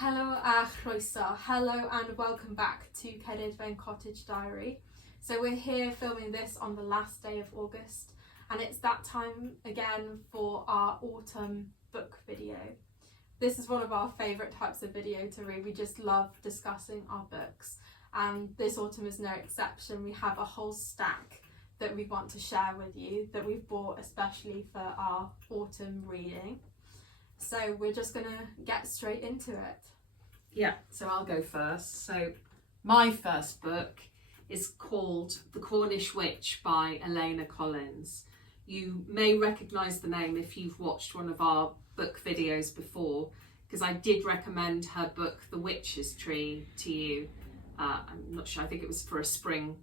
Helo a chroeso. Hello and welcome back to Ceredigion Cottage Diary. So we're here filming this on the last day of August, and it's that time again for our autumn book video. This is one of our favourite types of video to read. We just love discussing our books, and this autumn is no exception. We have a whole stack that we want to share with you that we've bought especially for our autumn reading. So we're just going to get straight into it. Yeah, so I'll go first. So my first book is called The Cornish Witch by Elena Collins. You may recognise the name if you've watched one of our book videos before, because I did recommend her book The Witch's Tree to you. I'm not sure, I think it was for a spring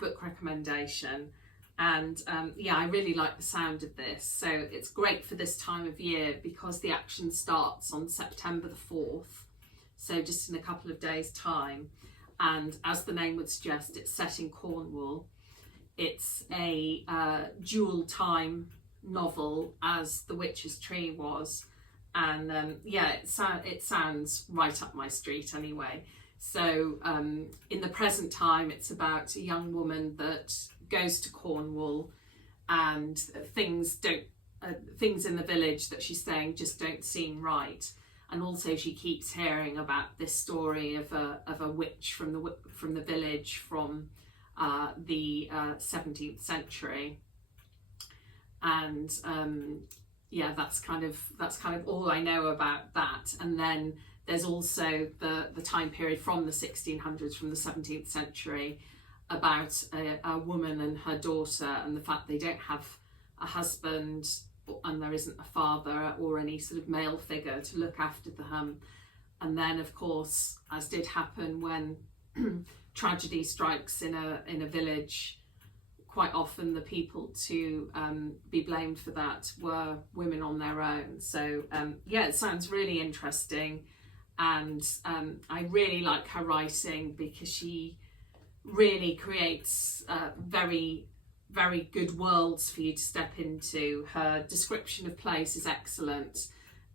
book recommendation. And I really like the sound of this. So it's great for this time of year because the action starts on September the 4th. So just in a couple of days' time. And as the name would suggest, it's set in Cornwall. It's a dual time novel as The Witch's Tree was. And it sounds right up my street anyway. So in the present time, it's about a young woman that goes to Cornwall, and things in the village that she's staying just don't seem right. And also she keeps hearing about this story of a witch from the village from the 17th century. And that's kind of all I know about that. And then there's also the time period from the 1600s, from the 17th century, about a woman and her daughter, and the fact they don't have a husband and there isn't a father or any sort of male figure to look after them. And then, of course, as did happen when tragedy strikes in a village, quite often the people to be blamed for that were women on their own. So it sounds really interesting, and I really like her writing because she really creates very, very good worlds for you to step into. Her description of place is excellent,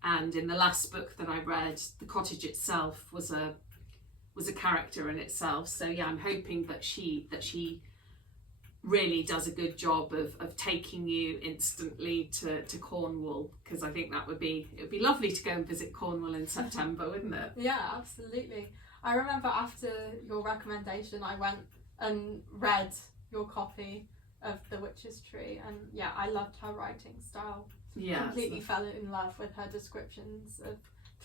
and in the last book that I read, the cottage itself was a character in itself. So I'm hoping that she really does a good job of taking you instantly to Cornwall, because I think it would be lovely to go and visit Cornwall in September, wouldn't it? Yeah, absolutely. I remember after your recommendation, I went and read your copy of The Witch's Tree, and I loved her writing style. Completely fell in love with her descriptions of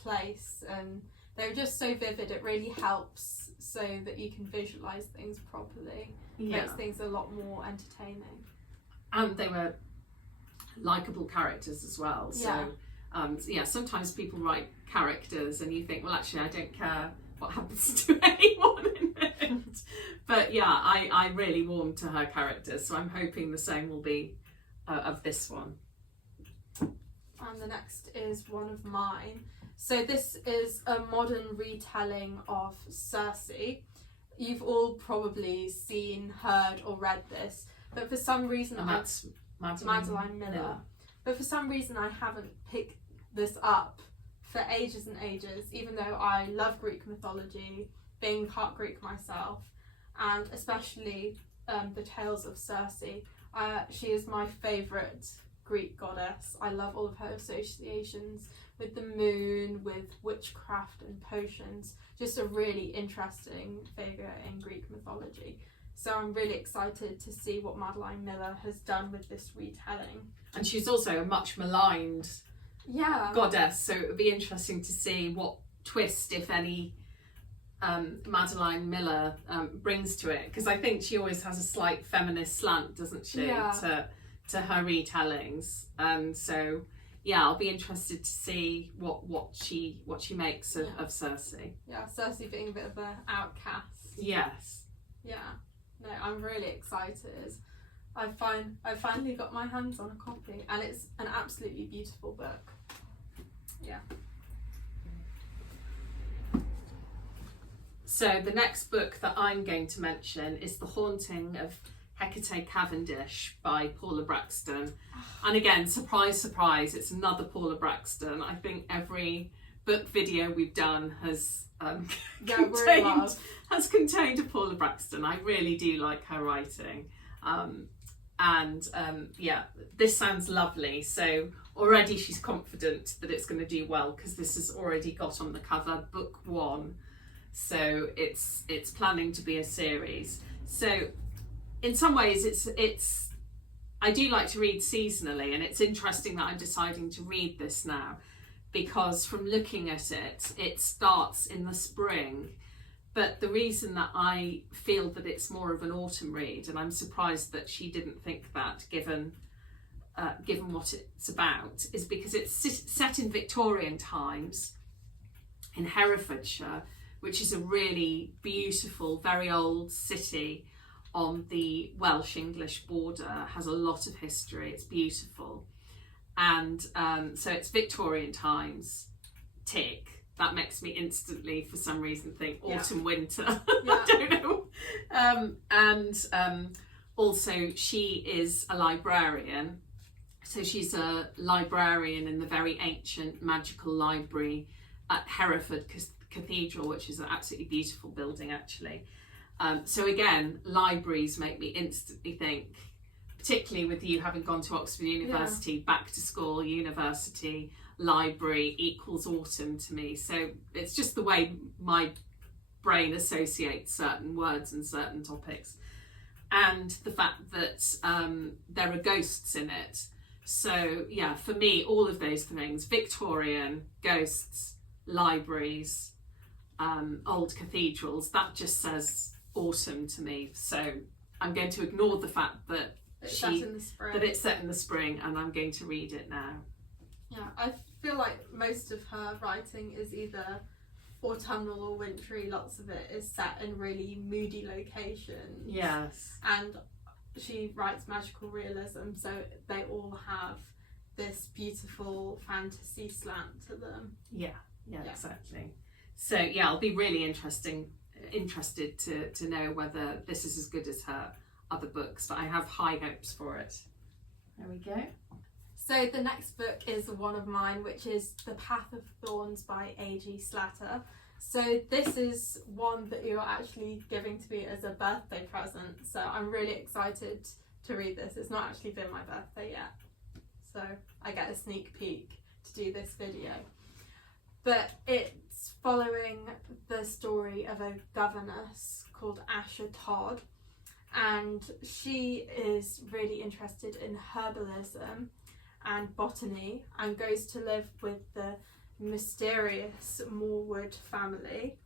place, and they were just so vivid. It really helps so that you can visualise things properly. Makes things a lot more entertaining. And they were likeable characters as well. So sometimes people write characters and you think, well, actually I don't care what happens to anyone in it. But I really warmed to her characters, so I'm hoping the same will be of this one. And the next is one of mine. So this is a modern retelling of Circe. You've all probably seen, heard or read this, but for some reason that's Madeline Miller. But for some reason I haven't picked this up for ages and ages, even though I love Greek mythology, being part Greek myself, and especially the tales of Circe. She is my favourite Greek goddess. I love all of her associations with the moon, with witchcraft and potions. Just a really interesting figure in Greek mythology. So I'm really excited to see what Madeline Miller has done with this retelling. And she's also a much maligned goddess, so it would be interesting to see what twist, if any, Madeline Miller brings to it, because I think she always has a slight feminist slant, doesn't she, to her retellings. So I'll be interested to see what she makes of Circe. Yeah, Circe being a bit of an outcast. Yes. Yeah. No, I'm really excited. I finally got my hands on a copy, and it's an absolutely beautiful book. Yeah. So the next book that I'm going to mention is The Haunting of Hecate Cavendish by Paula Braxton. And again, surprise, surprise, it's another Paula Braxton. I think every book video we've done has Yeah, we're in love. has contained a Paula Braxton. I really do like her writing. Yeah, this sounds lovely. So already she's confident that it's going to do well because this has already got on the cover book 1. So it's planning to be a series. So in some ways it's I do like to read seasonally, and it's interesting that I'm deciding to read this now because from looking at it, it starts in the spring. But the reason that I feel that it's more of an autumn read, and I'm surprised that she didn't think that given what it's about, is because it's set in Victorian times in Herefordshire, which is a really beautiful, very old city on the Welsh-English border, has a lot of history, it's beautiful. And so it's Victorian times, tick. That makes me instantly, for some reason, think autumn, winter. I don't know. Also, she is a librarian. So she's a librarian in the very ancient magical library at Hereford Cathedral, which is an absolutely beautiful building, actually. So again, libraries make me instantly think, particularly with you having gone to Oxford University, back to school, university, library equals autumn to me. So it's just the way my brain associates certain words and certain topics, and the fact that there are ghosts in it. So yeah, for me, all of those things: Victorian, ghosts, libraries, old cathedrals, that just says autumn to me. So I'm going to ignore the fact that it's set in the spring, and I'm going to read it now. Yeah, I feel like most of her writing is either autumnal or wintry. Lots of it is set in really moody locations. Yes. And she writes magical realism, so they all have this beautiful fantasy slant to them. Yeah, exactly. So yeah, I'll be really interested to know whether this is as good as her other books, but I have high hopes for it. There we go. So the next book is one of mine, which is The Path of Thorns by A.G. Slatter. So this is one that you're actually giving to me as a birthday present. So I'm really excited to read this. It's not actually been my birthday yet, so I get a sneak peek to do this video. But it's following the story of a governess called Asha Todd, and she is really interested in herbalism and botany, and goes to live with the mysterious Morwood family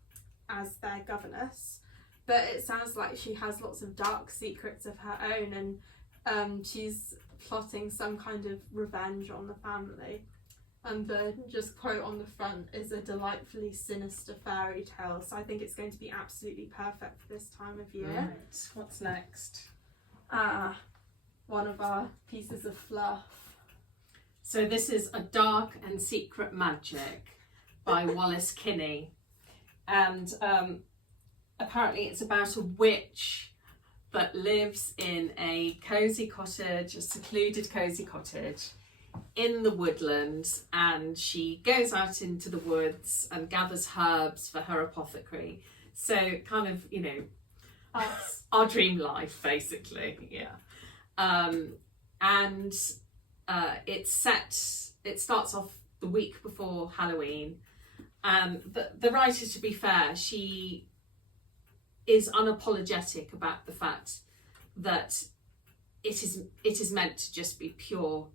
as their governess. But it sounds like she has lots of dark secrets of her own, and she's plotting some kind of revenge on the family. And the just quote on the front is a delightfully sinister fairy tale, so I think it's going to be absolutely perfect for this time of year. Right, what's next? One of our pieces of fluff. So this is A Dark and Secret Magic by Wallace Kinney, and apparently it's about a witch that lives in a cosy cottage, a secluded cosy cottage in the woodlands, and she goes out into the woods and gathers herbs for her apothecary. So kind of, you know, our dream life basically. It starts off the week before Halloween, and the writer, to be fair, she is unapologetic about the fact that it is meant to just be pure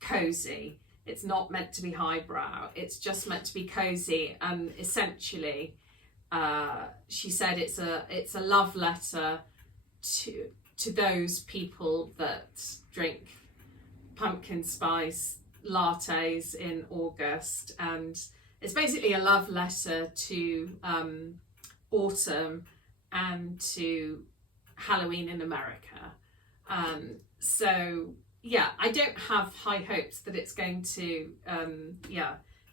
cozy. It's not meant to be highbrow, it's just meant to be cozy, and essentially she said it's a love letter to those people that drink pumpkin spice lattes in August, and it's basically a love letter to autumn and to Halloween in America. So yeah, I don't have high hopes that it's going to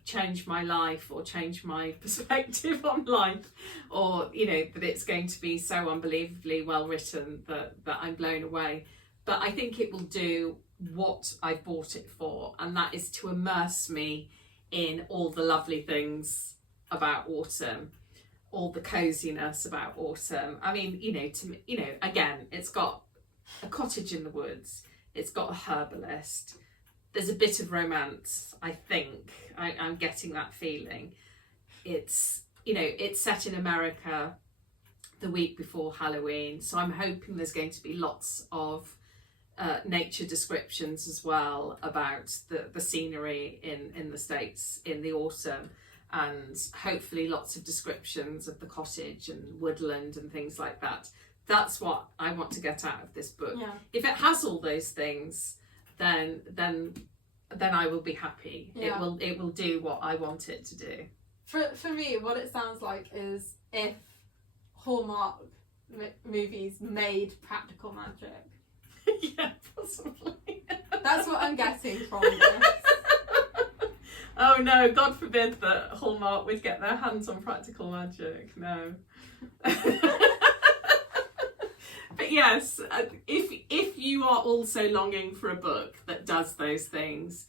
change my life or change my perspective on life, or you know, that it's going to be so unbelievably well written that I'm blown away. But I think it will do what I bought it for, and that is to immerse me in all the lovely things about autumn, all the coziness about autumn. I mean, again, it's got a cottage in the woods, it's got a herbalist, there's a bit of romance, I think. I'm getting that feeling. It's set in America the week before Halloween, so I'm hoping there's going to be lots of nature descriptions as well about the scenery in the States in the autumn, and hopefully lots of descriptions of the cottage and woodland and things like that. That's what I want to get out of this book. Yeah. If it has all those things, then I will be happy. Yeah. It will do what I want it to do. For me, what it sounds like is if Hallmark movies made practical magic. Yeah, possibly. That's what I'm getting from this. Oh no, God forbid that Hallmark would get their hands on practical magic. No. But yes, if you are also longing for a book that does those things,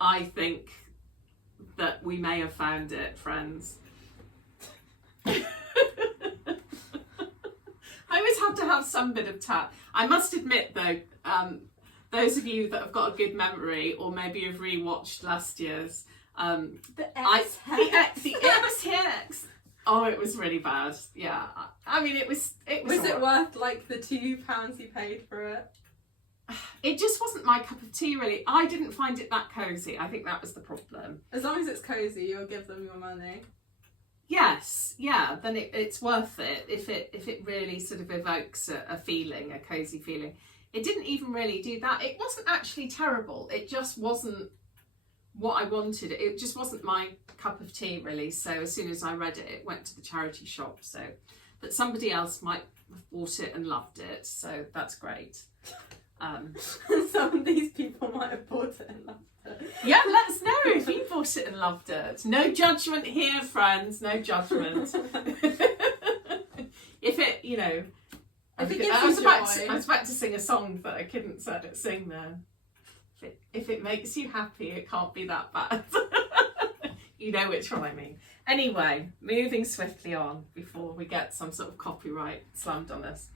I think that we may have found it, friends. I always have to have some bit of tact. I must admit though, those of you that have got a good memory, or maybe have rewatched last year's, The X-Hex. Oh, it was really bad. Yeah, I mean, it was. Was it worth like the £2 you paid for it? It just wasn't my cup of tea, really. I didn't find it that cosy. I think that was the problem. As long as it's cozy, you'll give them your money. Yes, yeah. Then it's worth it if it really sort of evokes a feeling, a cozy feeling. It didn't even really do that. It wasn't actually terrible. It just wasn't what I wanted. It just wasn't my cup of tea, really. So as soon as I read it, it went to the charity shop. So, but somebody else might have bought it and loved it. So that's great. Some of these people might have bought it and loved it. Yeah, let us know if you bought it and loved it. No judgment here, friends. No judgment. If it, If it gives I was you about joy. to sing a song that I couldn't sing then. If it makes you happy, it can't be that bad. You know which one I mean. Anyway, moving swiftly on before we get some sort of copyright slammed on us.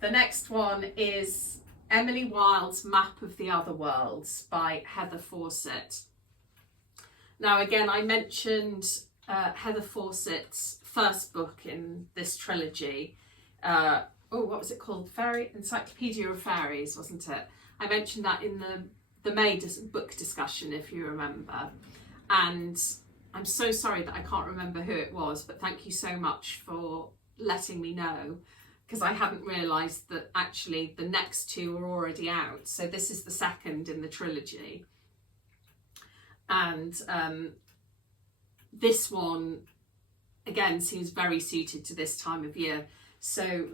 The next one is Emily Wilde's Map of the Other Worlds by Heather Fawcett. Now, again, I mentioned Heather Fawcett's first book in this trilogy. What was it called? Encyclopedia of Fairies, wasn't it? I mentioned that in the May book discussion, if you remember. And I'm so sorry that I can't remember who it was, but thank you so much for letting me know, because I hadn't realised that actually the next two are already out. So this is the second in the trilogy. And this one, again, seems very suited to this time of year. So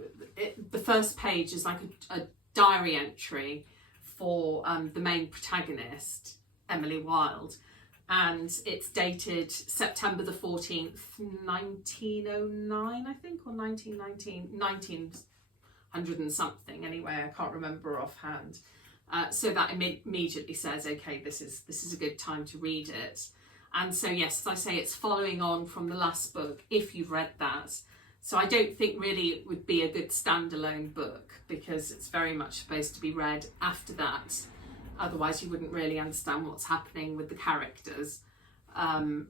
the first page is like a diary entry for the main protagonist, Emily Wilde, and it's dated September the 14th, 1909, I think, or 1919, 1900 and something. Anyway, I can't remember offhand. So that immediately says, okay, this is a good time to read it. And so yes, as I say, it's following on from the last book, if you've read that. So I don't think really it would be a good standalone book, because it's very much supposed to be read after that. Otherwise you wouldn't really understand what's happening with the characters. But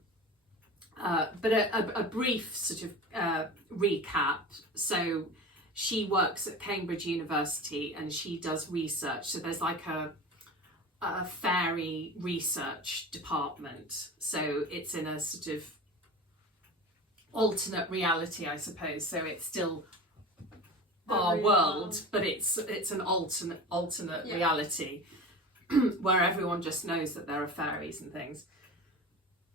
a brief sort of recap. So she works at Cambridge University and she does research. So there's like a fairy research department. So it's in a sort of alternate reality, I suppose. So it's still our world, but it's an alternate reality where everyone just knows that there are fairies and things.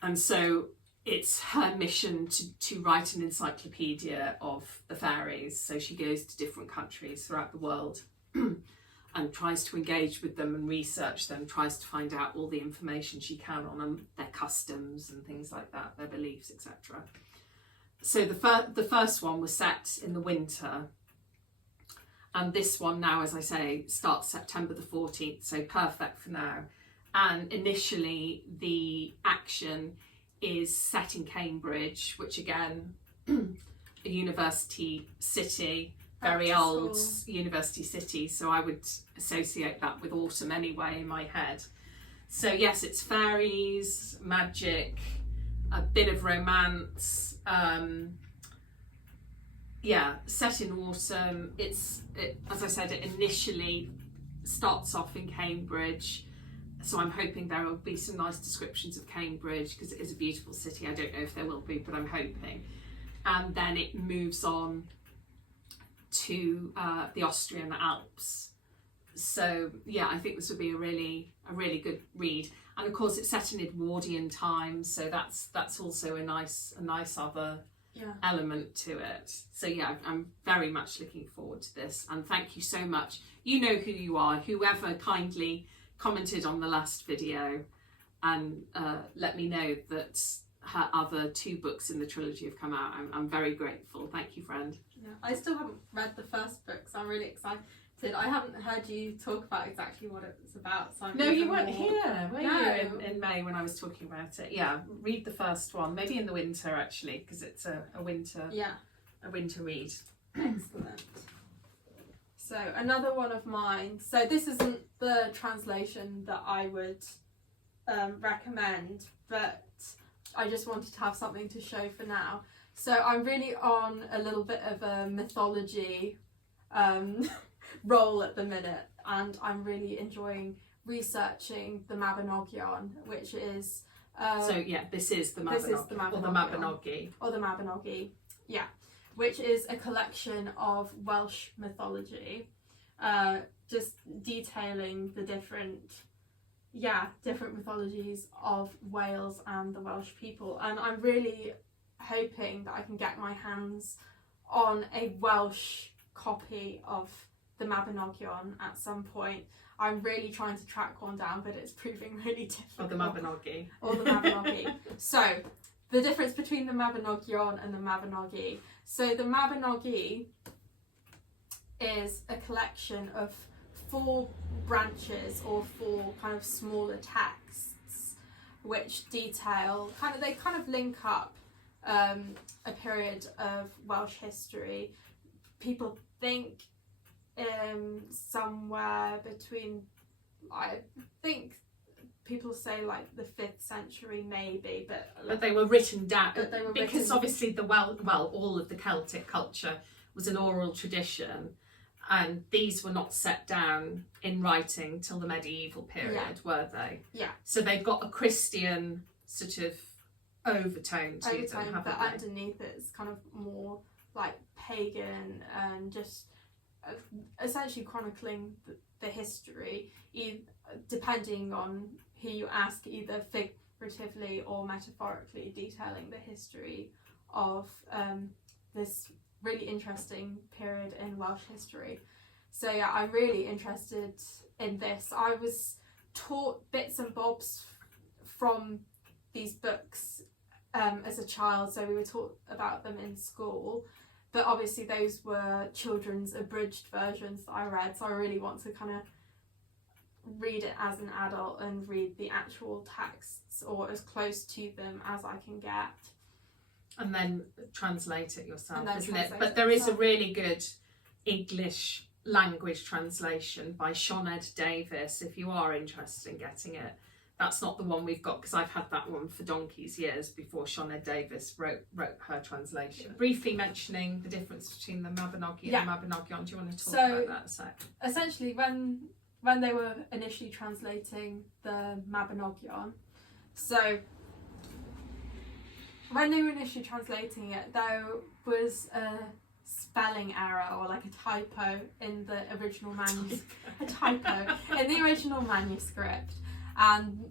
And so it's her mission to write an encyclopedia of the fairies. So she goes to different countries throughout the world and tries to engage with them and research them, tries to find out all the information she can on them, their customs and things like that, their beliefs, etc. So the first one was set in the winter, and this one now, as I say, starts September the 14th, so perfect for now. and initially the action is set in Cambridge, which again, a university city, very Back to old school. university city, so I would associate that with autumn anyway in my head. So yes, it's fairies, magic, a bit of romance, set in autumn. As I said, it initially starts off in Cambridge, so I'm hoping there will be some nice descriptions of Cambridge because it is a beautiful city. I don't know if there will be, but I'm hoping. And then it moves on to the Austrian Alps. So yeah, I think this would be a really good read. And of course, it's set in Edwardian times, so that's also a nice other element to it. So yeah, I'm very much looking forward to this, and thank you so much. You know who you are, whoever kindly commented on the last video and let me know that her other 2 books in the trilogy have come out. I'm very grateful. Thank you, friend. Yeah, I still haven't read the first book, so I'm really excited. I haven't heard you talk about exactly what it's about. So I'm No, you even weren't more- here, were No. you, in May when I was talking about it? Yeah, read the first one, maybe in the winter actually, because it's a winter read. Excellent. So another one of mine. So this isn't the translation that I would recommend, but I just wanted to have something to show for now. So I'm really on a little bit of a mythology role at the minute, and I'm really enjoying researching the Mabinogion, which is So yeah, this is the this is Mabinogi, the or the Mabinogion. Mabinogi. or the Mabinogi, which is a collection of Welsh mythology, just detailing the different mythologies of Wales and the Welsh people. And I'm really hoping that I can get my hands on a Welsh copy of the Mabinogion at some point. I'm really trying to track one down, but it's proving really difficult. Or the Mabinogi. Or the Mabinogi. So, the difference between the Mabinogion and the Mabinogi. So, the Mabinogi is a collection of 4 branches or 4 kind of smaller texts which detail, they kind of link up a period of Welsh history. People think somewhere between, I think people say like the 5th century maybe, But they were written down But they were because written- obviously all of the Celtic culture was an oral tradition, and these were not set down in writing till the medieval period, were they? Yeah. So they've got a Christian sort of overtone to them, haven't but they? underneath it's kind of more like pagan and just essentially chronicling the history, depending on who you ask, either figuratively or metaphorically detailing the history of this really interesting period in Welsh history. So yeah, I'm really interested in this. I was taught bits and bobs from these books as a child, so we were taught about them in school, but obviously those were children's abridged versions that I read, so I really want to kind of read it as an adult and read the actual texts, or as close to them as I can get. And then translate it yourself, And then isn't it? translate But it there is a yourself. really good English language translation by Sioned Davis, if you are interested in getting it. That's not the one we've got, because I've had that one for donkey's years before Sioned Davis wrote her translation. Briefly mentioning the difference between the Mabinogi and the Mabinogion. Do you want to talk So- about that a sec? Essentially, when they were initially translating the Mabinogion, so when they were initially translating it, there was a spelling error or like a typo in the original manuscript, and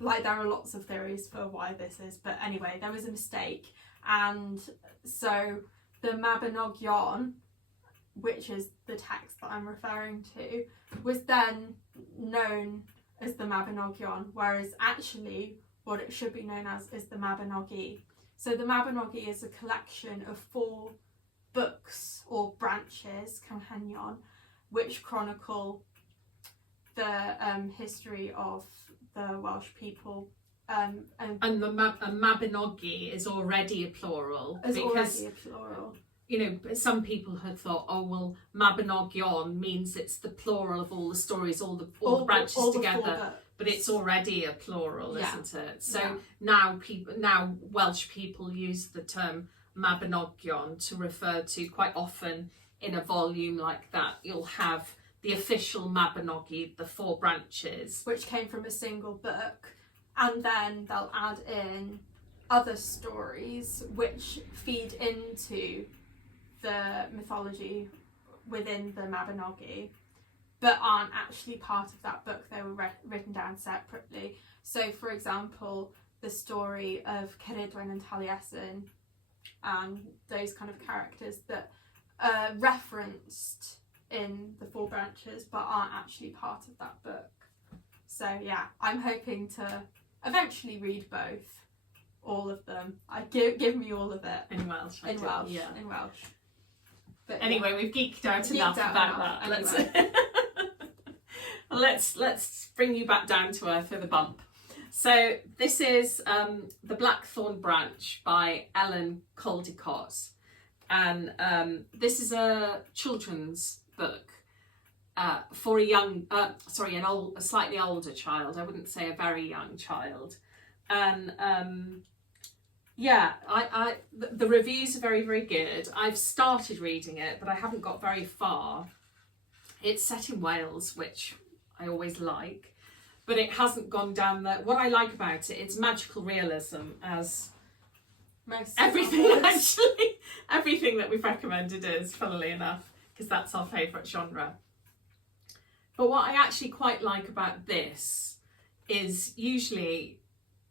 like there are lots of theories for why this is, but anyway, there was a mistake, and so the Mabinogion, which is the text that I'm referring to, was then known as the Mabinogion, whereas actually what it should be known as is the Mabinogi. So the Mabinogi is a collection of 4 books or branches, Cymhenion, which chronicle the history of the Welsh people. And the Mabinogi is already a plural. Is because, already a plural. you know, some people had thought, oh, well, Mabinogion means it's the plural of all the stories, all the branches all the together. But it's already a plural, Yeah. isn't it? So Yeah. now Welsh people use the term Mabinogion to refer to, quite often in a volume like that, you'll have the official Mabinogi, the 4 branches. Which came from a single book. And then they'll add in other stories which feed into the mythology within the Mabinogi, but aren't actually part of that book. They were written down separately. So, for example, the story of Ceridwen and Taliesin and those kind of characters that are referenced in the 4 branches but aren't actually part of that book. So yeah, I'm hoping to eventually read both, all of them. Give me all of it In Welsh. in Welsh. Yeah. In Welsh. But Anyway, we've geeked out enough out about enough, that. Let's bring you back down to earth with a bump. So this is The Blackthorn Branch by Ellen Caldicott, and this is a children's book for a slightly older child. I wouldn't say a very young child, and the reviews are very, very good. I've started reading it, but I haven't got very far. It's set in Wales, which I always like, but it hasn't gone down the... What I like about it, it's magical realism, as most everything, novels. actually. Everything that we've recommended is, funnily enough, because that's our favourite genre. But what I actually quite like about this is usually,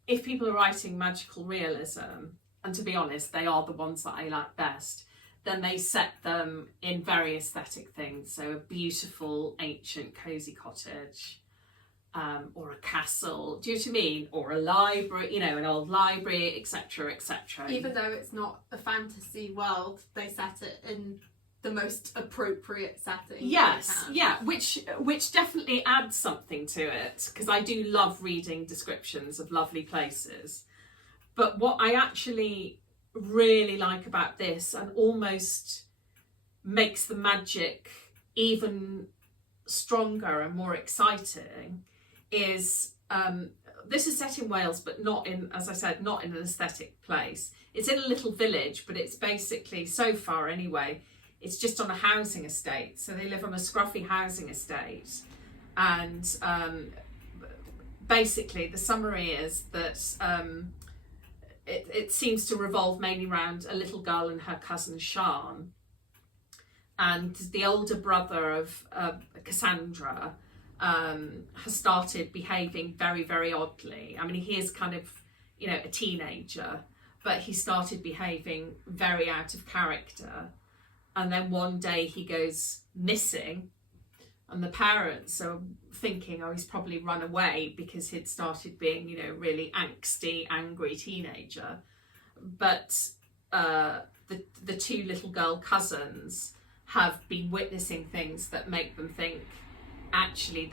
if people are writing magical realism, and to be honest, they are the ones that I like best, then they set them in very aesthetic things. So a beautiful, ancient, cosy cottage, or a castle, do you know what I mean? Or a library, an old library, etc., etc. Even though it's not a fantasy world, they set it in the most appropriate setting. Yes, yeah, which definitely adds something to it, because I do love reading descriptions of lovely places. But what I actually really like about this, and almost makes the magic even stronger and more exciting, is this is set in Wales, but not in, as I said, not in an aesthetic place. It's in a little village, but it's basically, so far anyway, it's just on a housing estate. So they live on a scruffy housing estate. And basically the summary is that it seems to revolve mainly around a little girl and her cousin Sian. And the older brother of Cassandra has started behaving very, very oddly. I mean, he is kind of, a teenager, but he started behaving very out of character. And then one day he goes missing, and the parents are thinking, oh, he's probably run away because he'd started being, really angsty, angry teenager. But the 2 little girl cousins have been witnessing things that make them think, actually,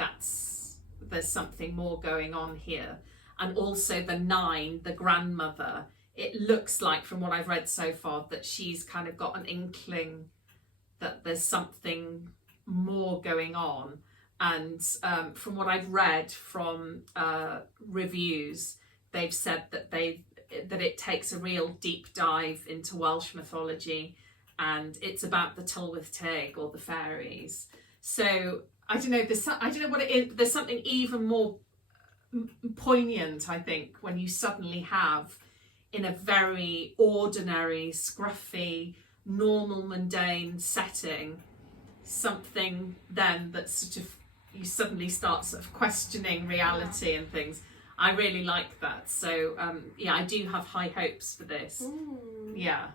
there's something more going on here. And also the 9, the grandmother, it looks like, from what I've read so far, that she's kind of got an inkling that there's something more going on. And from what I've read from reviews, they've said that it takes a real deep dive into Welsh mythology, and it's about the Tylwyth Teg, or the fairies. So I don't know what it is. There's something even more poignant, I think, when you suddenly have, in a very ordinary, scruffy, normal, mundane setting, something then that sort of, you suddenly start sort of questioning reality and things. I really like that. So I do have high hopes for this. Ooh. Yeah.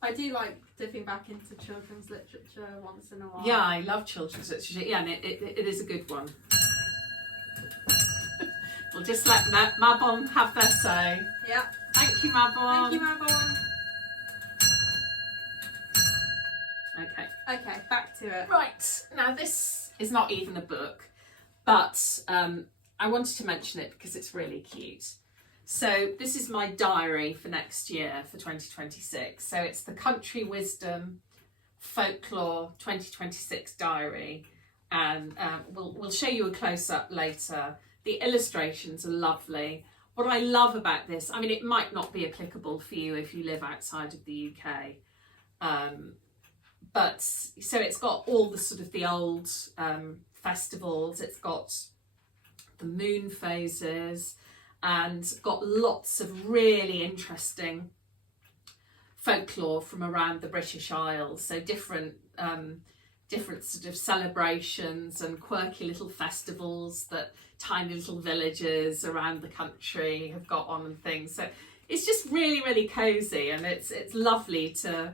I do like dipping back into children's literature once in a while. Yeah, I love children's literature. Yeah, and it is a good one. We'll just let Mabon have their say. Yeah. Thank you, Mabon. Thank you, Mabon. Okay. Okay, back to it. Right, now this is not even a book, but I wanted to mention it because it's really cute. So this is my diary for next year, for 2026. So it's the Country Wisdom Folklore 2026 diary, and we'll show you a close-up later. The illustrations are lovely. What I love about this, I mean, it might not be applicable for you if you live outside of the UK, but so it's got all the sort of the old festivals, it's got the moon phases, and got lots of really interesting folklore from around the British Isles. So different sort of celebrations and quirky little festivals that tiny little villages around the country have got on and things. So it's just really, really cosy, and it's lovely to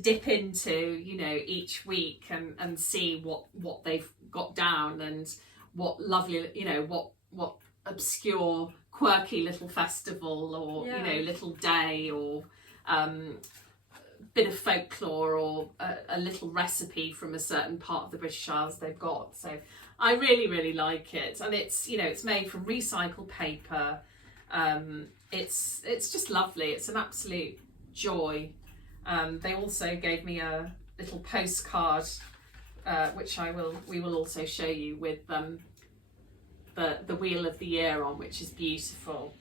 dip into, you know, each week and see what they've got down, and what lovely, you know, what obscure quirky little festival, or you know, little day, or bit of folklore, or a little recipe from a certain part of the British Isles they've got. So I really, really like it, and it's, you know, it's made from recycled paper. It's just lovely. It's an absolute joy. They also gave me a little postcard, which we will also show you, with the Wheel of the Year on, which is beautiful.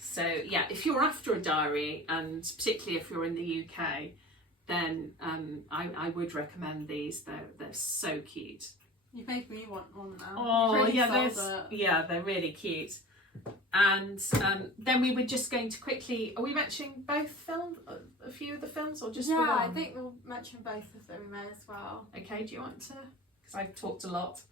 So yeah, if you're after a diary, and particularly if you're in the UK, then I would recommend these. They're so cute. You've made me want one now. Oh really yeah, they're really cute. And then we were just going to quickly, are we mentioning both a few of the films, or just the one? I think we'll mention both of them as well. Okay, do you want to? Because I've talked a lot.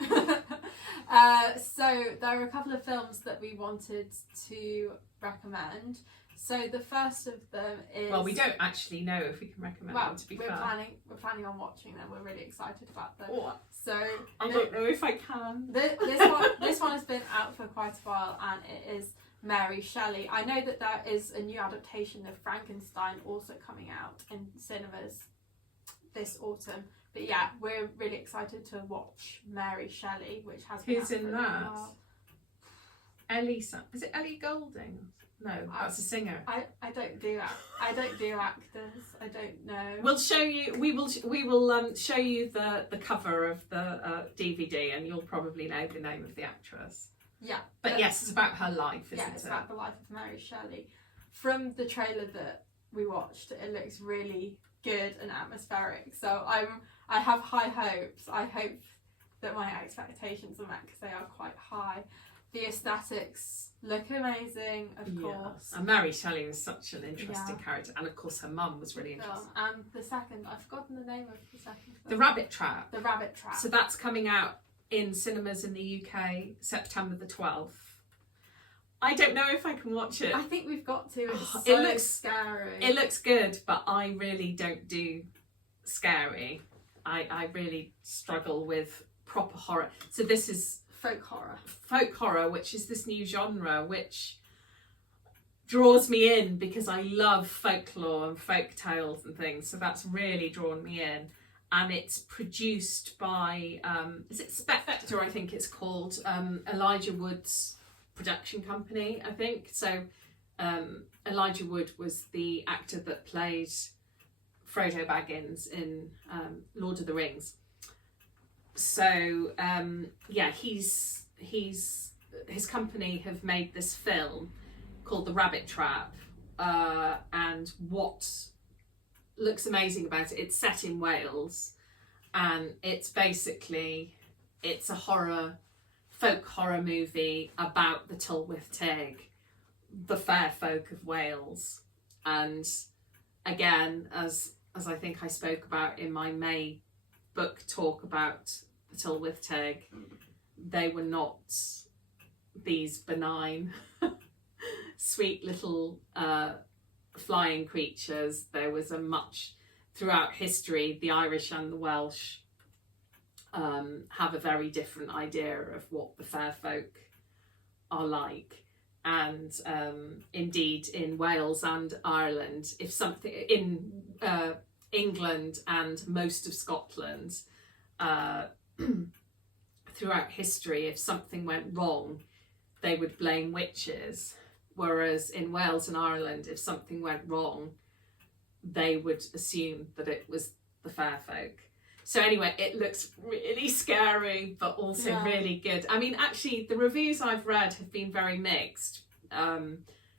So there are a couple of films that we wanted to recommend. So the first of them is... Well, we don't actually know if we can recommend them, to be fair. We're planning on watching them. We're really excited about them. Oh, so I don't know if I can. This one has been out for quite a while, and it is Mary Shelley. I know that there is a new adaptation of Frankenstein also coming out in cinemas this autumn. But yeah, we're really excited to watch Mary Shelley, which has been Who's out in for a that? while. Is it Ellie Goulding? No, that's a singer. I don't do actors. I don't know. We'll show you. We will show you the cover of the DVD, and you'll probably know the name of the actress. Yeah. But yes, it's about her life, isn't it? Yeah, it's about the life of Mary Shelley. From the trailer that we watched, it looks really good and atmospheric. So I have high hopes. I hope that my expectations are met, because they are quite high. The aesthetics look amazing, of course. And Mary Shelley was such an interesting character, and of course her mum was really interesting. And the second, I've forgotten the name of the second film. The Rabbit Trap. The Rabbit Trap. So that's coming out in cinemas in the UK September the 12th. I don't know if I can watch it. I think we've got to. It looks scary. It looks good, but I really don't do scary. I really struggle with proper horror. So this is folk horror, which is this new genre which draws me in, because I love folklore and folk tales and things. So that's really drawn me in. And it's produced by is it Spectre, I think it's called, Elijah Wood's production company, I think. So Elijah Wood was the actor that played Frodo Baggins in Lord of the Rings. So yeah, his company have made this film called The Rabbit Trap, and what looks amazing about it, it's set in Wales, and it's a folk horror movie about the Tylwyth Teg, the fair folk of Wales. And again, as I think I spoke about in my May book talk about the Tylwyth Teg, they were not these benign, sweet little flying creatures. There was throughout history, the Irish and the Welsh have a very different idea of what the fair folk are like. And indeed in Wales and Ireland, if something in England and most of Scotland, throughout history, if something went wrong, they would blame witches, whereas in Wales and Ireland, if something went wrong, they would assume that it was the fair folk. So anyway, it looks really scary, but also really good. I mean, actually, the reviews I've read have been very mixed.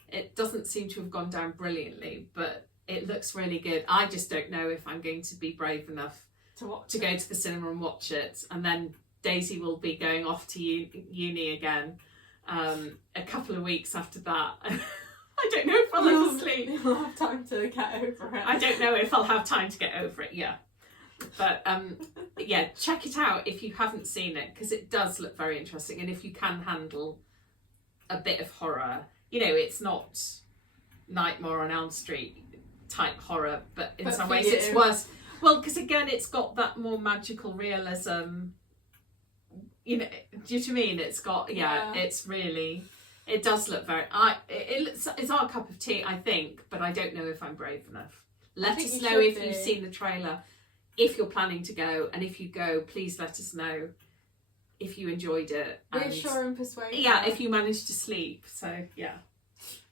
It doesn't seem to have gone down brilliantly, but it looks really good. I just don't know if I'm going to be brave enough to go to the cinema and watch it. And then Daisy will be going off to uni again a couple of weeks after that. I don't know if I'll have to sleep. You'll have time to get over it. I don't know if I'll have time to get over it, yeah. But yeah, check it out if you haven't seen it, because it does look very interesting. And if you can handle a bit of horror, you know, it's not Nightmare on Elm Street type horror, but in some ways it's worse. Well, because again, it's got that more magical realism. You know, do you know what I mean? It's got, it's really, it does look very, it's our cup of tea, I think, but I don't know if I'm brave enough. Let us know if you've seen the trailer, if you're planning to go, and if you go, please let us know if you enjoyed it. Reassure and persuade. Yeah, if you managed to sleep. So, yeah.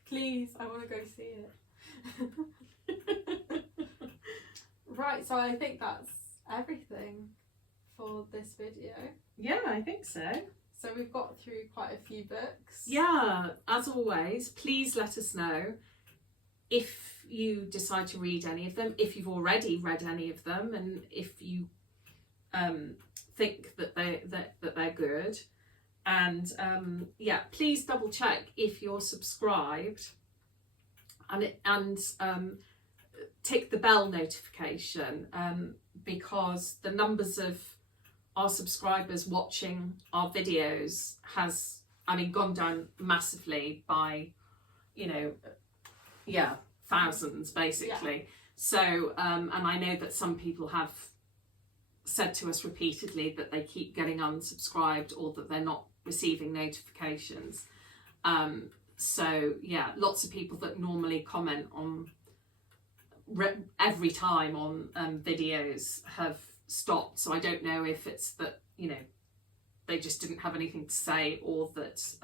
Please, I want to go see it. Right, so I think that's everything for this video. Yeah, I think so. So we've got through quite a few books. Yeah, as always, please let us know if you decide to read any of them, if you've already read any of them, and if you think that they're good. And yeah, please double check if you're subscribed, and tick the bell notification, because the numbers of our subscribers watching our videos has, I mean, gone down massively by, you know, thousands basically. Yeah. So, and I know that some people have said to us repeatedly that they keep getting unsubscribed or that they're not receiving notifications. So yeah, lots of people that normally comment on every time on videos have stopped. So I don't know if it's that, you know, they just didn't have anything to say, or that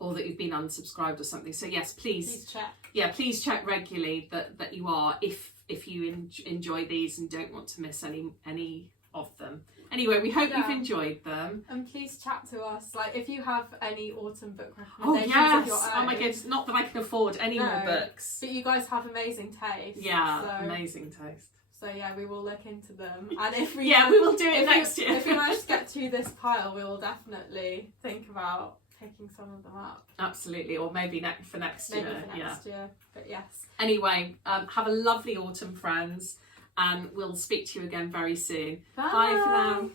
you've been unsubscribed or something. So yes, please check. Yeah, please check regularly that you are, if you enjoy these and don't want to miss any of them. Anyway, we hope you've enjoyed them. And please chat to us, like if you have any autumn book recommendations. Of your own. Oh my goodness, not that I can afford any more books. But you guys have amazing taste. Yeah, so, amazing taste. So yeah, we will look into them. And if we we will do it next year. If we manage to get through this pile, we will definitely think about picking some of them up. Absolutely, or maybe for next year. Maybe for next year, but yes. Anyway, have a lovely autumn, friends, and we'll speak to you again very soon. Bye. Bye for now.